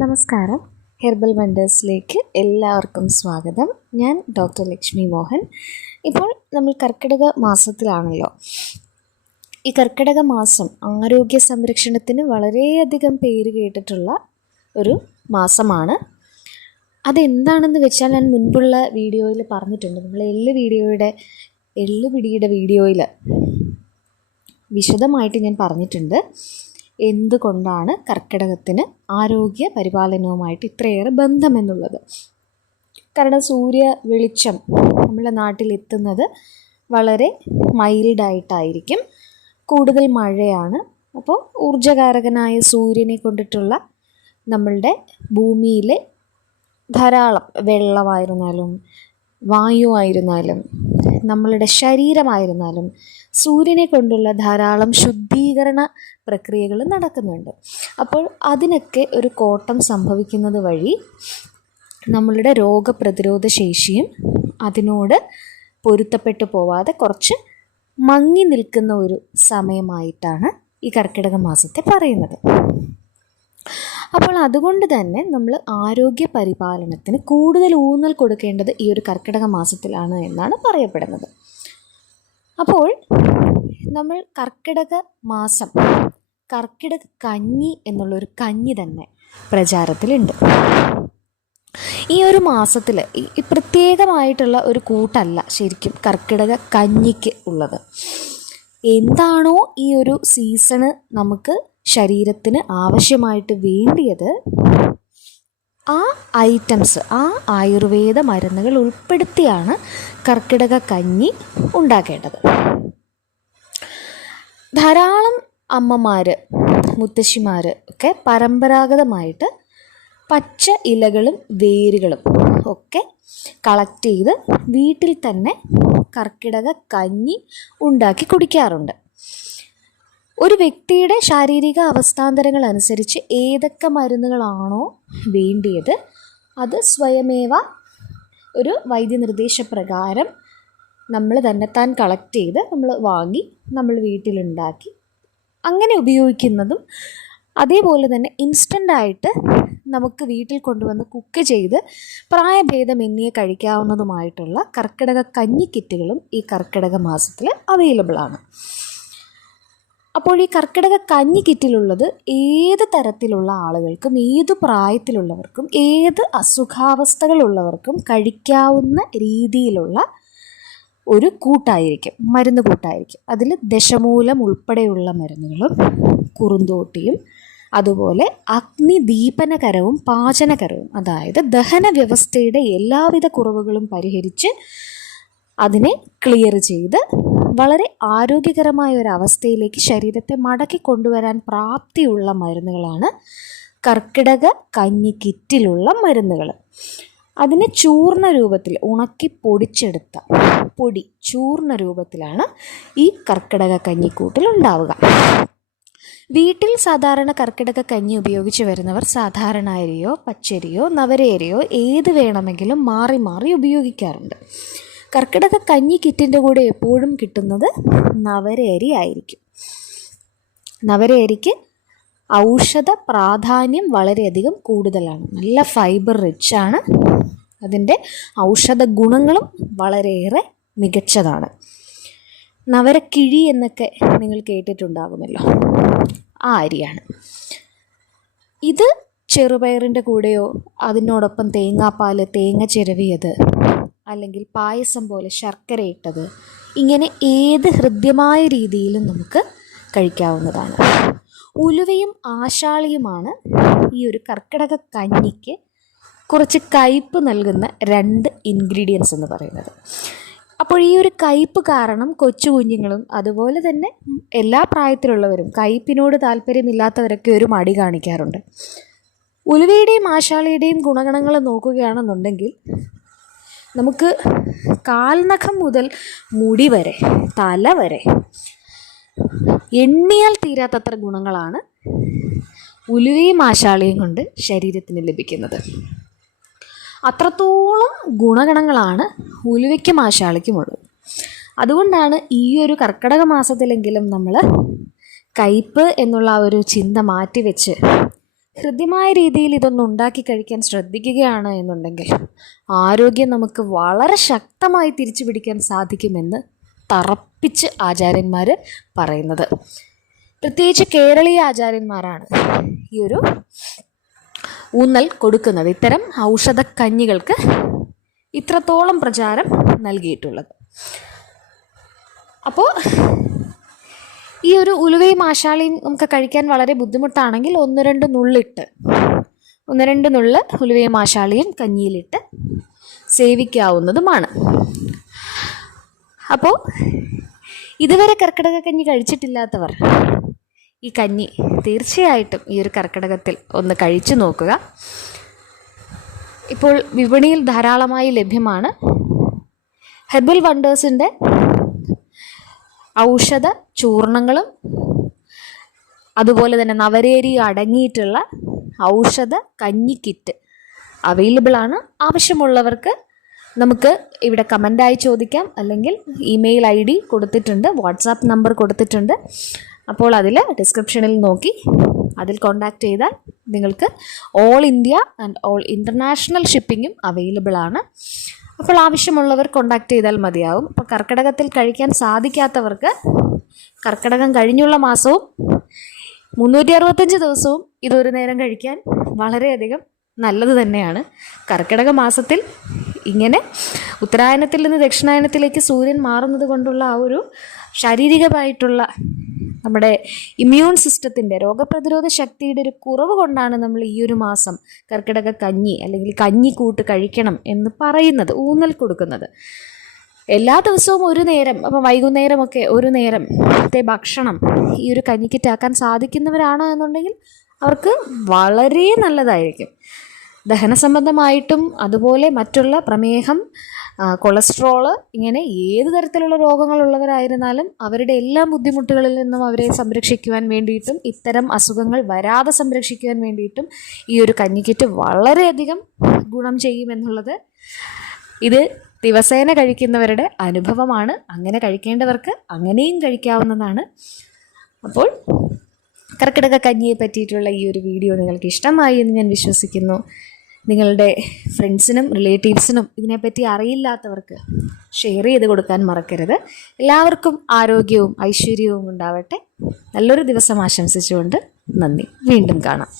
നമസ്കാരം. ഹെർബൽ വണ്ടേഴ്സിലേക്ക് എല്ലാവർക്കും സ്വാഗതം. ഞാൻ ഡോക്ടർ ലക്ഷ്മി മോഹൻ. ഇപ്പോൾ നമ്മൾ കർക്കിടക മാസത്തിലാണല്ലോ. ഈ കർക്കിടക മാസം ആരോഗ്യ സംരക്ഷണത്തിന് വളരെയധികം പേര് കേട്ടിട്ടുള്ള ഒരു മാസമാണ്. അതെന്താണെന്ന് വെച്ചാൽ ഞാൻ മുൻപുള്ള വീഡിയോയിൽ പറഞ്ഞിട്ടുണ്ട്. നമ്മൾ എള്ളുപിടിയുടെ വീഡിയോയിൽ വിശദമായിട്ട് ഞാൻ പറഞ്ഞിട്ടുണ്ട് എന്തുകൊണ്ടാണ് കർക്കിടകത്തിന് ആരോഗ്യ പരിപാലനവുമായിട്ട് ഇത്രയേറെ ബന്ധമെന്നുള്ളത്. കാരണം സൂര്യ വെളിച്ചം നമ്മുടെ നാട്ടിലെത്തുന്നത് വളരെ മൈൽഡായിട്ടായിരിക്കും, കൂടുതൽ മഴയാണ്. അപ്പോൾ ഊർജ്ജകാരകനായ സൂര്യനെ കൊണ്ടിട്ടുള്ള നമ്മളുടെ ഭൂമിയിലെ ധാരാളം വെള്ളമായിരുന്നാലും വായുവായിരുന്നാലും നമ്മളുടെ ശരീരമായിരുന്നാലും സൂര്യനെ കൊണ്ടുള്ള ധാരാളം ശുദ്ധീകരണ പ്രക്രിയകൾ നടക്കുന്നുണ്ട്. അപ്പോൾ അതിനൊക്കെ ഒരു കോട്ടം സംഭവിക്കുന്നത് വഴി നമ്മളുടെ രോഗപ്രതിരോധ ശേഷിയും അതിനോട് പൊരുത്തപ്പെട്ടു പോവാതെ കുറച്ച് മങ്ങി നിൽക്കുന്ന ഒരു സമയമായിട്ടാണ് ഈ കർക്കിടക മാസത്തെ പറയുന്നത്. അപ്പോൾ അതുകൊണ്ട് തന്നെ നമ്മൾ ആരോഗ്യ പരിപാലനത്തിന് കൂടുതൽ ഊന്നൽ കൊടുക്കേണ്ടത് ഈ ഒരു കർക്കിടക മാസത്തിലാണ് എന്നാണ് പറയപ്പെടുന്നത്. അപ്പോൾ നമ്മൾ കർക്കിടക മാസം കർക്കിടക കഞ്ഞി എന്നുള്ളൊരു കഞ്ഞി തന്നെ പ്രചാരത്തിലുണ്ട്. ഈ ഒരു മാസത്തിൽ ഈ പ്രത്യേകമായിട്ടുള്ള ഒരു കൂട്ടല്ല ശരിക്കും കർക്കിടക കഞ്ഞിക്ക് ഉള്ളത്. എന്താണോ ഈ ഒരു സീസണ് നമുക്ക് ശരീരത്തിന് ആവശ്യമായിട്ട് വേണ്ടിയത്, ആ ഐറ്റംസ്, ആ ആയുർവേദ മരുന്നുകൾ ഉൾപ്പെടുത്തിയാണ് കർക്കിടക കഞ്ഞി ഉണ്ടാക്കേണ്ടത്. ധാരാളം അമ്മമാർ, മുത്തശ്ശിമാർ ഒക്കെ പരമ്പരാഗതമായിട്ട് പച്ച ഇലകളും വേരുകളും ഒക്കെ കളക്ട് ചെയ്ത് വീട്ടിൽ തന്നെ കർക്കിടക കഞ്ഞി ഉണ്ടാക്കി കുടിക്കാറുണ്ട്. ഒരു വ്യക്തിയുടെ ശാരീരിക അവസ്ഥാന്തരങ്ങൾ അനുസരിച്ച് ഏതൊക്കെ മരുന്നുകളാണോ വേണ്ടിയത് അത് സ്വയമേവ ഒരു വൈദ്യനിർദ്ദേശപ്രകാരം നമ്മൾ തന്നെത്താൻ കളക്ട് ചെയ്ത് നമ്മൾ വാങ്ങി നമ്മൾ വീട്ടിലുണ്ടാക്കി അങ്ങനെ ഉപയോഗിക്കുന്നതും, അതേപോലെ തന്നെ ഇൻസ്റ്റൻ്റായിട്ട് നമുക്ക് വീട്ടിൽ കൊണ്ടുവന്ന് കുക്ക് ചെയ്ത് പ്രായഭേദമന്യേ കഴിക്കാവുന്നതുമായിട്ടുള്ള കർക്കിടക കഞ്ഞി കിറ്റുകളും ഈ കർക്കിടക മാസത്തിൽ അവൈലബിൾ ആണ്. അപ്പോൾ ഈ കർക്കിടക കഞ്ഞി കിറ്റിലുള്ളത് ഏത് തരത്തിലുള്ള ആളുകൾക്കും, ഏത് പ്രായത്തിലുള്ളവർക്കും, ഏത് അസുഖാവസ്ഥകളുള്ളവർക്കും കഴിക്കാവുന്ന രീതിയിലുള്ള ഒരു കൂട്ടായിരിക്കും, മരുന്ന് കൂട്ടായിരിക്കും. അതിൽ ദശമൂലം ഉൾപ്പെടെയുള്ള മരുന്നുകളും കുറുന്തോട്ടിയും അതുപോലെ അഗ്നിദീപനകരവും പാചനകരവും, അതായത് ദഹന വ്യവസ്ഥയുടെ എല്ലാവിധ കുറവുകളും പരിഹരിച്ച് അതിനെ ക്ലിയർ ചെയ്ത് വളരെ ആരോഗ്യകരമായ ഒരു അവസ്ഥയിലേക്ക് ശരീരത്തെ മടക്കി കൊണ്ടുവരാൻ പ്രാപ്തിയുള്ള മരുന്നുകളാണ് കർക്കിടക കഞ്ഞി കിറ്റിലുള്ള മരുന്നുകൾ. അതിന് ചൂർണ്ണ രൂപത്തിൽ ഉണക്കി പൊടിച്ചെടുത്ത പൊടി ചൂർണ്ണ രൂപത്തിലാണ് ഈ കർക്കിടക കഞ്ഞിക്കൂട്ടിൽ ഉണ്ടാവുക. വീട്ടിൽ സാധാരണ കർക്കിടക കഞ്ഞി ഉപയോഗിച്ച് വരുന്നവർ സാധാരണ അരിയോ പച്ചരിയോ നവരയരിയോ ഏത് വേണമെങ്കിലും മാറി മാറി ഉപയോഗിക്കാറുണ്ട്. കർക്കിടക കഞ്ഞി കിറ്റിൻ്റെ കൂടെ എപ്പോഴും കിട്ടുന്നത് നവരയരി ആയിരിക്കും. നവരയരിക്ക് ഔഷധ പ്രാധാന്യം വളരെയധികം കൂടുതലാണ്. നല്ല ഫൈബർ റിച്ചാണ്. അതിൻ്റെ ഔഷധ ഗുണങ്ങളും വളരെയേറെ മികച്ചതാണ്. നവരക്കിഴി എന്നൊക്കെ നിങ്ങൾ കേട്ടിട്ടുണ്ടാകുമല്ലോ, ആ അരിയാണ് ഇത്. ചെറുപയറിൻ്റെ കൂടെയോ അതിനോടൊപ്പം തേങ്ങാപ്പാൽ, തേങ്ങ ചിരവിയത്, അല്ലെങ്കിൽ പായസം പോലെ ശർക്കര ഇട്ടത്, ഇങ്ങനെ ഏത് ഹൃദ്യമായ രീതിയിലും നമുക്ക് കഴിക്കാവുന്നതാണ്. ഉലുവയും ആശാളിയുമാണ് ഈ ഒരു കർക്കിടക കഞ്ഞിക്ക് കുറച്ച് കയ്പ്പ് നൽകുന്ന 2 ഇൻഗ്രീഡിയൻസ് എന്ന് പറയുന്നത്. അപ്പോൾ ഈ ഒരു കയ്പ്പ് കാരണം കൊച്ചു കുഞ്ഞുങ്ങളും അതുപോലെ തന്നെ എല്ലാ പ്രായത്തിലുള്ളവരും, കയ്പ്പിനോട് താല്പര്യമില്ലാത്തവരൊക്കെ ഒരു മടി കാണിക്കാറുണ്ട്. ഉലുവയുടെയും ആശാളിയുടെയും ഗുണഗണങ്ങൾ നോക്കുകയാണെന്നുണ്ടെങ്കിൽ നമുക്ക് കാൽനഖം മുതൽ മുടി വരെ, തല വരെ എണ്ണിയാൽ തീരാത്തത്ര ഗുണങ്ങളാണ് ഉലുവയും ആശാളിയും കൊണ്ട് ശരീരത്തിന് ലഭിക്കുന്നത്. അത്രത്തോളം ഗുണഗണങ്ങളാണ് ഉലുവയ്ക്കും ആശാളിക്കുമുള്ളത്. അതുകൊണ്ടാണ് ഈ ഒരു കർക്കിടക മാസത്തിലെങ്കിലും നമ്മൾ കയ്പ്പ് എന്നുള്ള ആ ഒരു ചിന്ത മാറ്റിവെച്ച് ഹൃദ്യമായ രീതിയിൽ ഇതൊന്ന് ഉണ്ടാക്കി കഴിക്കാൻ ശ്രദ്ധിക്കുകയാണ് എന്നുണ്ടെങ്കിൽ ആരോഗ്യം നമുക്ക് വളരെ ശക്തമായി തിരിച്ചു പിടിക്കാൻ സാധിക്കുമെന്ന് തറപ്പിച്ച് ആചാര്യന്മാർ പറയുന്നത്. പ്രത്യേകിച്ച് കേരളീയ ആചാര്യന്മാരാണ് ഈ ഒരു ഊന്നൽ കൊടുക്കുന്നത്, ഇത്തരം ഔഷധക്കഞ്ഞികൾക്ക് ഇത്രത്തോളം പ്രചാരം നൽകിയിട്ടുള്ളത്. അപ്പോൾ ഈ ഒരു ഉലുവയും ആശാളിയും നമുക്ക് കഴിക്കാൻ വളരെ ബുദ്ധിമുട്ടാണെങ്കിൽ 1-2 നുള്ള് ഉലുവയും ആശാളിയും കഞ്ഞിയിലിട്ട് സേവിക്കാവുന്നതുമാണ്. അപ്പോൾ ഇതുവരെ കർക്കിടക കഞ്ഞി കഴിച്ചിട്ടില്ലാത്തവർ ഈ കഞ്ഞി തീർച്ചയായിട്ടും ഈ ഒരു കർക്കിടകത്തിൽ ഒന്ന് കഴിച്ചു നോക്കുക. ഇപ്പോൾ വിപണിയിൽ ധാരാളമായി ലഭ്യമാണ്. ഹെർബൽ വണ്ടേഴ്സിൻ്റെ ഔഷധ ചൂർണങ്ങളും അതുപോലെ തന്നെ നവരേരി അടങ്ങിയിട്ടുള്ള ഔഷധ കഞ്ഞി കിറ്റ് അവൈലബിൾ ആണ്. ആവശ്യമുള്ളവർക്ക് നമുക്ക് ഇവിടെ കമൻ്റായി ചോദിക്കാം, അല്ലെങ്കിൽ ഇമെയിൽ ID കൊടുത്തിട്ടുണ്ട്, വാട്സാപ്പ് നമ്പർ കൊടുത്തിട്ടുണ്ട്. അപ്പോൾ അതിൽ ഡിസ്ക്രിപ്ഷനിൽ നോക്കി അതിൽ കോൺടാക്റ്റ് ചെയ്താൽ നിങ്ങൾക്ക് all India and all international ഷിപ്പിങ്ങും അവൈലബിൾ ആണ്. അപ്പോൾ ആവശ്യമുള്ളവർ കോൺടാക്റ്റ് ചെയ്താൽ മതിയാവും. അപ്പോൾ കർക്കിടകത്തിൽ കഴിക്കാൻ സാധിക്കാത്തവർക്ക് കർക്കിടകം കഴിഞ്ഞുള്ള മാസവും 365 ദിവസവും ഇതൊരു നേരം കഴിക്കാൻ വളരെയധികം നല്ലത് തന്നെയാണ്. കർക്കിടക മാസത്തിൽ ഇങ്ങനെ ഉത്തരായനത്തിൽ നിന്ന് ദക്ഷിണായനത്തിലേക്ക് സൂര്യൻ മാറുന്നത് കൊണ്ടുള്ള ആ ഒരു ശാരീരികമായിട്ടുള്ള നമ്മുടെ ഇമ്മ്യൂൺ സിസ്റ്റത്തിൻ്റെ രോഗപ്രതിരോധ ശക്തിയുടെ ഒരു കുറവ് കൊണ്ടാണ് നമ്മൾ ഈ ഒരു മാസം കർക്കിടക കഞ്ഞി അല്ലെങ്കിൽ കഞ്ഞിക്കൂട്ട് കഴിക്കണം എന്ന് പറയുന്നത്, ഊന്നൽ കൊടുക്കുന്നത്. എല്ലാ ദിവസവും ഒരു നേരം, അപ്പം വൈകുന്നേരമൊക്കെ ഒരു നേരത്തെ ഭക്ഷണം ഈ ഒരു കഞ്ഞിക്കിറ്റാക്കാൻ സാധിക്കുന്നവരാണ് എന്നുണ്ടെങ്കിൽ അവർക്ക് വളരെ നല്ലതായിരിക്കും. ദഹന സംബന്ധമായിട്ടും അതുപോലെ മറ്റുള്ള പ്രമേഹം, കൊളസ്ട്രോള്, ഇങ്ങനെ ഏത് തരത്തിലുള്ള രോഗങ്ങളുള്ളവരായിരുന്നാലും അവരുടെ എല്ലാ ബുദ്ധിമുട്ടുകളിൽ നിന്നും അവരെ സംരക്ഷിക്കുവാൻ വേണ്ടിയിട്ടും ഇത്തരം അസുഖങ്ങൾ വരാതെ സംരക്ഷിക്കുവാൻ വേണ്ടിയിട്ടും ഈ ഒരു കഞ്ഞിക്കിറ്റ് വളരെയധികം ഗുണം ചെയ്യുമെന്നുള്ളത് ഇത് ദിവസേന കഴിക്കുന്നവരുടെ അനുഭവമാണ്. അങ്ങനെ കഴിക്കേണ്ടവർക്ക് അങ്ങനെയും കഴിക്കാവുന്നതാണ്. അപ്പോൾ കർക്കിടക കഞ്ഞിയെ പറ്റിയിട്ടുള്ള ഈ ഒരു വീഡിയോ നിങ്ങൾക്ക് ഇഷ്ടമായി എന്ന് ഞാൻ വിശ്വസിക്കുന്നു. നിങ്ങളുടെ ഫ്രണ്ട്സിനും റിലേറ്റീവ്സിനും ഇതിനെപ്പറ്റി അറിയില്ലാത്തവർക്ക് ഷെയർ ചെയ്ത് കൊടുക്കാൻ മറക്കരുത്. എല്ലാവർക്കും ആരോഗ്യവും ഐശ്വര്യവും ഉണ്ടാവട്ടെ. നല്ലൊരു ദിവസം ആശംസിച്ചുകൊണ്ട് നന്ദി. വീണ്ടും കാണാം.